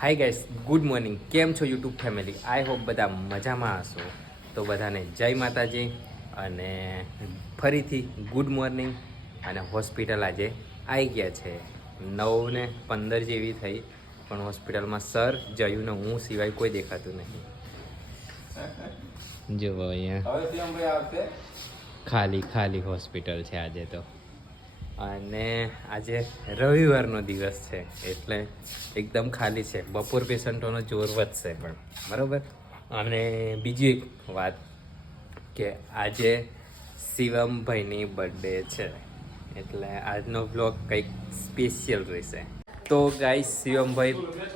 હાય guys, good morning. કેમ છો YouTube family? I hope બધા મજામાં હશો. તો બધાને જય માતાજી અને ફરીથી ગુડ મોર્નિંગ. અને હોસ્પિટલ આજે આવી ગયા છે 9:15 જેવી થઈ, પણ હોસ્પિટલમાં સર જયુને હું સિવાય કોઈ દેખાતું નહીં. જો અહીંયા ખાલી ખાલી હોસ્પિટલ છે આજે તો. અને આજે રવિવારનો દિવસ છે એટલે એકદમ ખાલી છે. બપોર પેશન્ટોનો જોર વધશે પણ બરાબર. અને બીજી એક વાત કે આજે શિવમભાઈની બર્થડે છે એટલે આજનો બ્લોગ કંઈક સ્પેશિયલ રહેશે. તો ગાઈસ શિવમભાઈ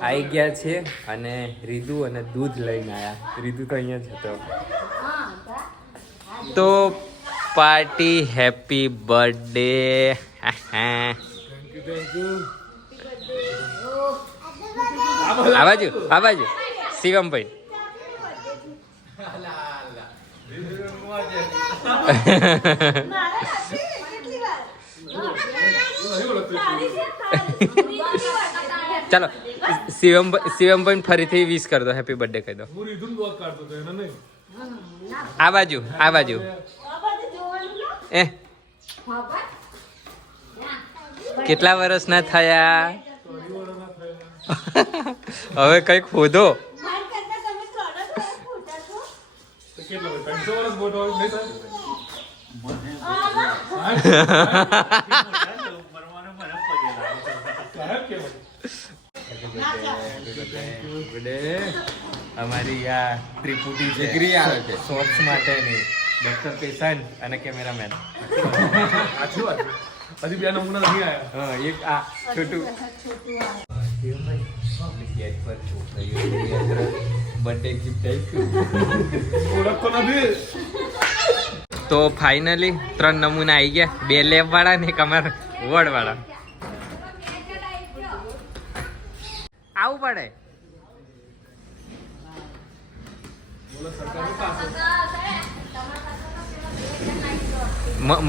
આવી ગયા છે અને રીધુ અને દૂધ લઈને આવ્યા. રીધુ તો અહીંયા જ હતો. તો પાર્ટી હેપી બર્થડે. આ બાજુ શિવમભાઈ. ચાલો શિવમભાઈ ફરીથી વિશ કરી દો, હેપી બર્થડે કહી દો. આ બાજુ કેટલા વર્ષના થયા? હવે કઈક ખોદો. અમારી આ ત્રિપુટી છે શોર્ટ્સ માટેની. ડોક્ટર પેશન્ટ અને કેમેરામેન. હજી બે નમૂના નહીં આવ્યા. હા, એક આ છોટું બર્થડે ગિફ્ટ આપ્યું. તો ફાઇનલી 3 નમૂના આવી ગયા. 2 લેબ વાળા ને એક અમારા વોર્ડ વાળા. આવું પડે.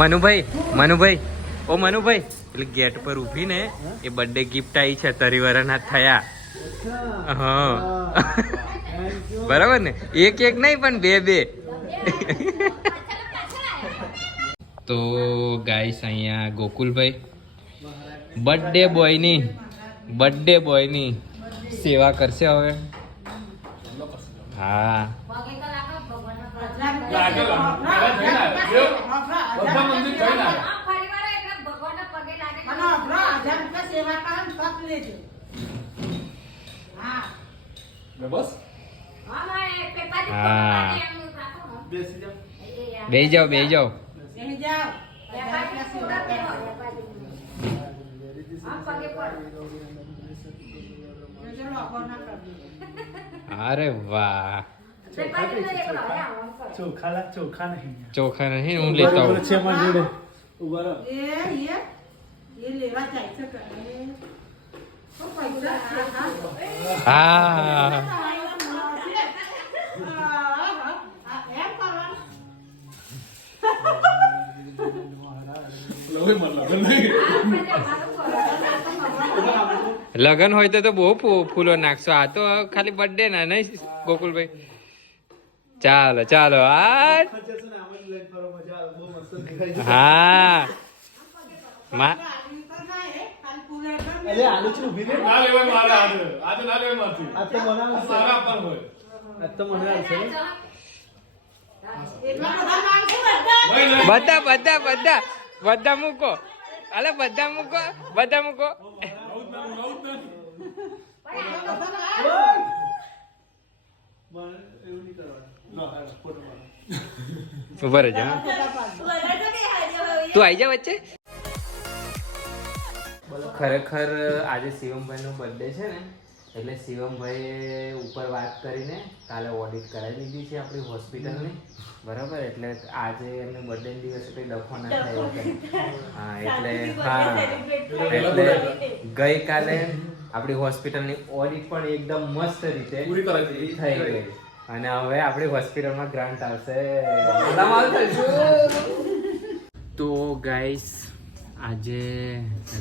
મનુભાઈ ઓ મનુભાઈ, એટલે ગેટ પર ઊભી ને એ બર્થડે ગિફ્ટ આવી છે. 3 વર્ષના થયા. હા બરાબર ને? એક નહીં પણ 2. તો ગાઈસ અહીંયા ગોકુલભાઈ બર્થડે બોયની સેવા કરશે હવે. હા બેસી જાઓ. અરે વાહ, ચોખા નહીં હું લેતા આવું. હા લગન હોય તો બહુ ફૂલો નાખશો. આ તો ખાલી બર્થડે ના નહીં ગોકુલભાઈ. ચાલો હા બધા મૂકો. અલે બધા મૂકો. ઉભા રહેજો. તું આવી જા વચ્ચે. ખરેખર આજે શિવમભાઈનો બર્થડે છે ને, એટલે શિવમભાઈએ ઉપર વાત કરીને કાલે ઓડિટ કરાવી લીધી છે આપણી હોસ્પિટલની. બરાબર, એટલે આજે એમને બર્થડે દિવસે કંઈ ડખો ના થાય. એટલે ગઈકાલે આપણી હોસ્પિટલની ઓડિટ પણ એકદમ મસ્ત રીતે થઈ ગઈ. અને હવે આપણી હોસ્પિટલમાં ગ્રાન્ટ આવશે. તો ગાઈસ આજે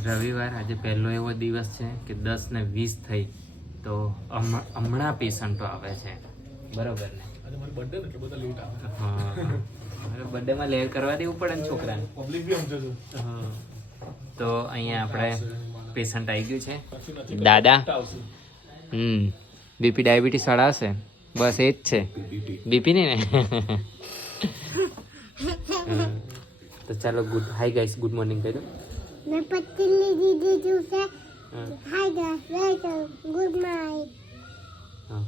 રવિવાર, આજે પહેલો એવો દિવસ છે કે 10 ને 20 થઈ તો હમણાં પેશન્ટો આવે છે, બરોબર ને? આજે મારી બર્થડે ને એટલે બધા લેટ આવે. હા, બર્થડેમાં લેર કરવા દેવું પડે ને છોકરાને. પબ્લિક બી સમજે છે. હા, તો અહીંયા આપણે પેશન્ટ આવી ગયું છે, નથી દાદા. આવશે. બીપી ડાયાબિટીસ વાળા હશે, બસ એ જ છે. બીપી નહીં ને? તો ચાલો good hi guys, good morning કહી દો. मैं पतली दीदी जूसे hi guys welcome good morning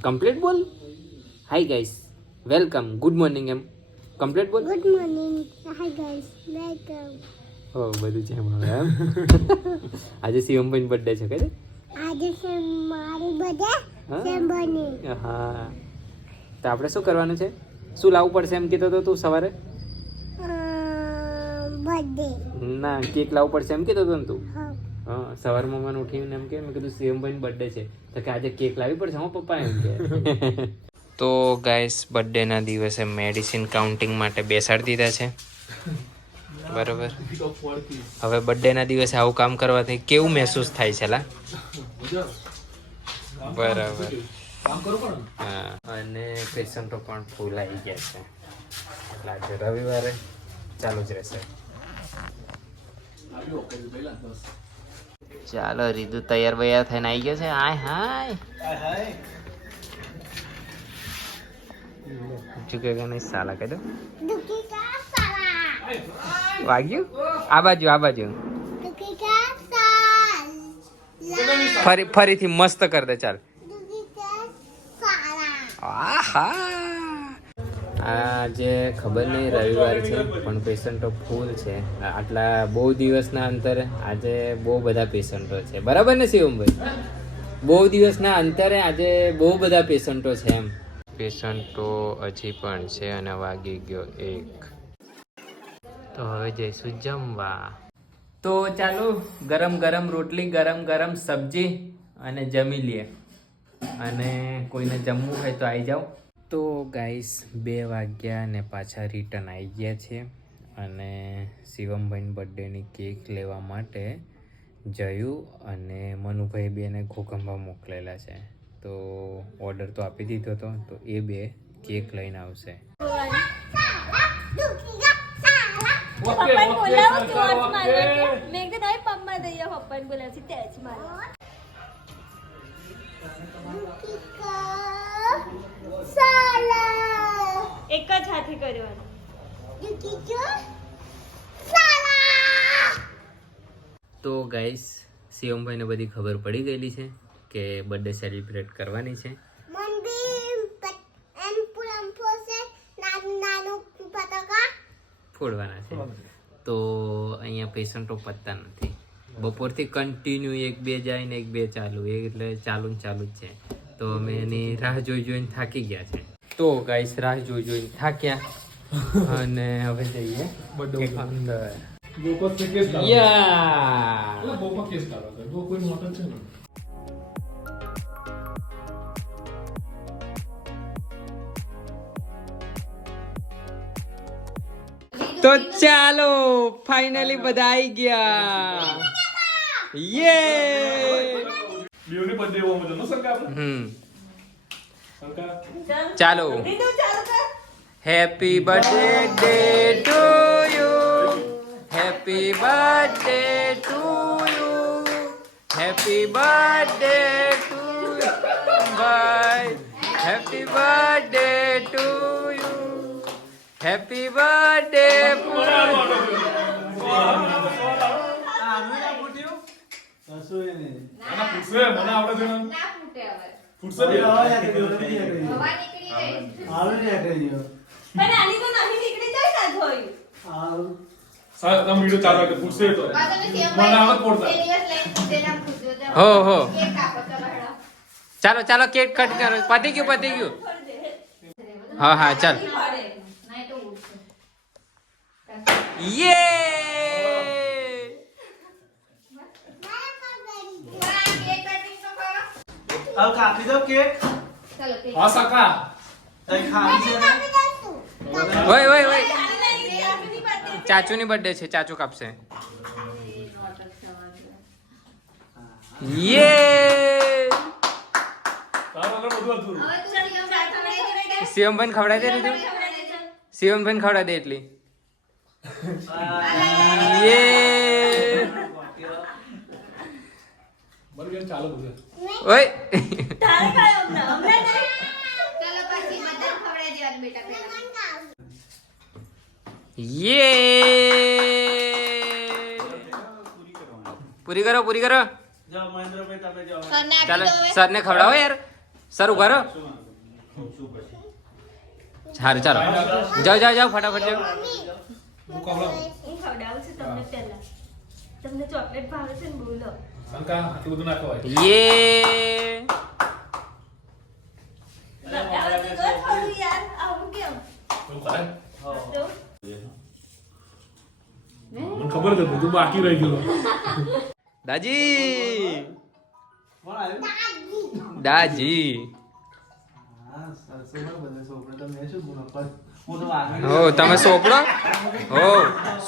complete બોલ. Hi guys, welcome, good morning એમ કમ્પ્લીટ બોલ. Good morning hi guys welcome હો બધું છે એમ. આજે શિવમભાઈની બર્થડે છે કે? आज से मारी बर्थडे हाँ? से बनी હા, તો આપણે શું કરવાનું છે? શું લાવવું પડશે એમ કીધો તો તું સવારે? बर्थडे ના, કેક લાવવું પડશે એમ કીધો તો ને તું. हाँ હા, સવારમાં મને ઉઠીને એમ કે મેં કીધું શિવમભાઈની બર્થડે છે તો કે આજે કેક લાવવી પડશે હો પપ્પા એમ કે. તો ગાઈસ, બર્થડેના દિવસે મેડિસિન કાઉન્ટિંગ માટે બેસાડી દીધા છે, બરોબર. હવે બર્થડેના દિવસે આવું કામ કરવાથી કેવું મહેસૂસ થાય છે લા? બરાબર. કામ કરો પણ હા, અને પેશન્ટો પણ ફૂલ આવી ગયા છે એટલે આજે રવિવારે ચાલુ જ રહેશે. આવ્યો કે પહેલા 10. ચાલો, રીતુ તૈયાર બૈયાર થઈને આવી ગયો છે. હાય હાય, હાય હાય. ચૂકેગા નહીં સાલા કહી દો. दुखी का साला વાગ્યું? આ બાજુ, આ બાજુ. दुखी का साला ફરીથી મસ્ત કર દે. ચાલ. दुखी का साला આહા, આજે ખબર નહીં રવિવાર છે પણ પેશન્ટો ફૂલ છે. આટલા બહુ દિવસના અંતરે આજે બહુ બધા પેશન્ટો છે, બરાબર ને શિવમભાઈ? બહુ દિવસના અંતરે આજે બહુ બધા પેશન્ટો છે એમ. પેશન્ટો હજી પણ છે અને વાગી ગયો 1. તો હવે જઈશું જમવા. તો ચાલો, ગરમ ગરમ રોટલી, ગરમ ગરમ સબ્જી અને જમી લઈએ. અને કોઈને જમવું હોય તો આવી જાઓ. તો ગાઈસ 2 વાગ્યા અને પાછા રિટર્ન આવી ગયા છે અને શિવમભાઈની બર્થડેની કેક લેવા માટે જયુ અને મનુભાઈ બેને ઘોઘંબા મોકલેલા છે. તો ઓર્ડર તો આપી દીધો હતો, તો એ 2 કેક લઈને આવશે. दुखी का साला ઓકે ઓકે મેં કીધું નહીં પપ્પા દઈએ પપ્પાને બોલાવશે ત્યાં જ મારે दुखी का साला એક જ હાથે કરવાનું. दुखी का साला તો ગાઈસ, શિવમભાઈને બધી ખબર પડી ગયેલી છે કે બર્થડે સેલિબ્રેટ કરવાની છે. મંદિર એમ પુલમ ફોસે નાનું પતાકા ફોડવાના છે. તો અહીંયા પેશન્ટો પતતા નથી. બપોરથી કન્ટિન્યુ 1-2 જાય ને 1-2 ચાલુ, એટલે ચાલુ ને ચાલુ જ છે. તો અમે એની રાહ જોઈને થાકી ગયા છે. તો ગાઈસ, રાહ જોઈને થાક્યા અને હવે જઈએ બર્થડે અંદર. ગોપત से केस काढा. યા એટલે ગોપત કેસ કાઢા હતા. ગો કોઈ મોટો છે ને. તો ચાલો, ફાઇનલી બધા આવી ગયા. યે! બેવની બર્થડે એવો મજા ન સરકા આપણે. સરકા ચાલો. રીતુ ચાલુ કર. Happy birthday to you, happy birthday to you, happy birthday to ભાઈ, happy birthday to you, happy birthday. આના પૂછે મને આવડે છે ને. પૂછે બે પણ આની તો નહીં નીકળી જાય ને જોયું. સાહેબ તમે વિડિયો ચાલુ રાખો પૂછે તો મને આવડે પડતા. હો હો, ચાલો ચાલો, કેક કટ કરો. પતી ગયું. હા હા, ચાલ. યે! अब कापी दो केक હા સકા तई खानी से ઓય ઓય ઓય, ચાચુની બર્થડે છે, ચાચુ કાપશે. યે! તારા અંદર બધું હતું. હવે તું શિવમ ચા ખવડાવી દે બેટા. શિવમભાઈ ખવડાવી દે લીધું ખવડાવી દેજો. શિવમભાઈ ખવડાવી દે એટલી આ યે બરાબર બેન, ચાલો બધું. ઓય તારે ખાયો હમણાં નહીં. ચાલો પછી બધાને ખવડાવી દેવાનું બેટા પહેલા. યે પૂરી કરો જાઓ મહેન્દ્રભાઈ તમે જાઓ. સરને આપી ચાલો દો હવે. સરને ખવડાવો યાર સર ઉભા રહો સારું ચાલો જાઓ ફટાફટ જાઓ હું ખવડાવું. હું ખવડાવું છું તમને પહેલા. તમને ચોકલેટ ભાવે છે ને બોલો. શંકા, આટલું બધું ના ખવાય. યે બતાવો તો થોડું યાર. આવું કેમ? એવું ખાય? તો મને ખબર જ હતી, તું બાકી રહી ગયો. દાજી કોણ આવ્યું? દાજી હા, સરસોમાં બધે સોપડે તો મેં શું ગુનો કર્યો? હું તો આગળ હો તમે સોપડો હો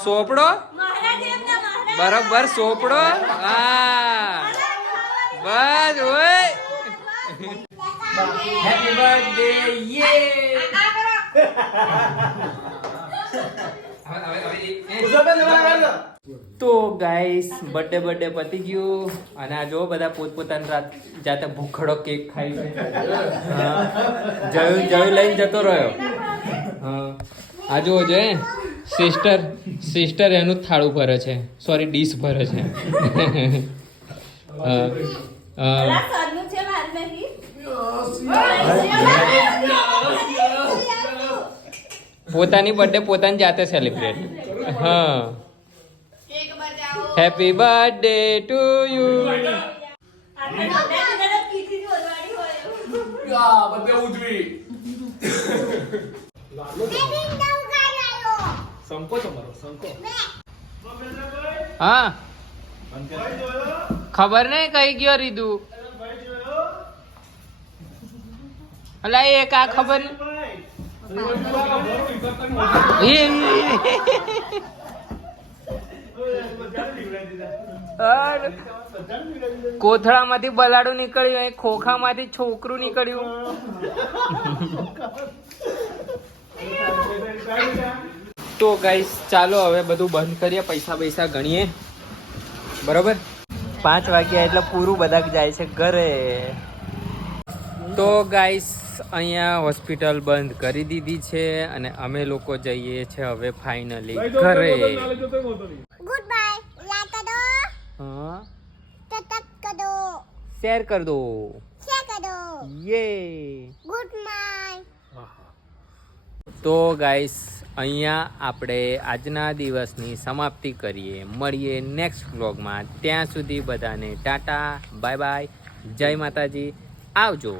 સોપડો મહારાજ એમના મહારાજ. બરોબર સોપડો હા બસ ઓય હેપી બર્થડે યે તો ગાઈસ બર્થડે પતી ગયું અને આ જો બધા પોતપોતાની જાતે ભૂખડો કેક ખાઈ છે જયું લઈને જતો રહ્યો હા આ જુઓ જો સિસ્ટર એનું થાળું ભરે છે સોરી ડીશ ભરે છે અલા, સરનું છે મારું નહીં. પોતાની બર્થડે પોતાની જાતે સેલિબ્રેટ હા કેક બજાવો. હેપી બર્થડે ટુ યુ આપણે મમ્મીને તરફ કીધી બોલવાની હોય. યા, બધે ઉજવી. સંકો તમારો, સંકો. હા ભાઈ જોયો? ખબર નહીં કઈ ગયો રીધું ભાઈ જોયો? અલા એક આ ખબર નહીં ભાઈ કોથળામાંથી બલાડું નીકળ્યું અહીં ખોખામાંથી છોકરું નીકળ્યું તો ગાઈસ ચાલો હવે બધું બંધ કરીએ પૈસા ગણીએ બરોબર 5 વાગ્યા એટલે પૂરું બધા જાય છે ઘરે તો ગાઈસ અહીંયા હોસ્પિટલ બંધ કરી દીધી છે અને અમે લોકો જઈએ છે હવે ફાઇનલી ઘરે गुड बाय लाइक कर दो હા तक कर दो શેર કર દો शेयर कर दो યે गुड बाय તો ગાઈસ અહીંયા આપણે આજના દિવસની સમાપ્તિ કરીએ મળીએ નેક્સ્ટ વ્લોગમાં ત્યાં સુધી બધાને ટાટા બાય બાય જય માતાજી આવજો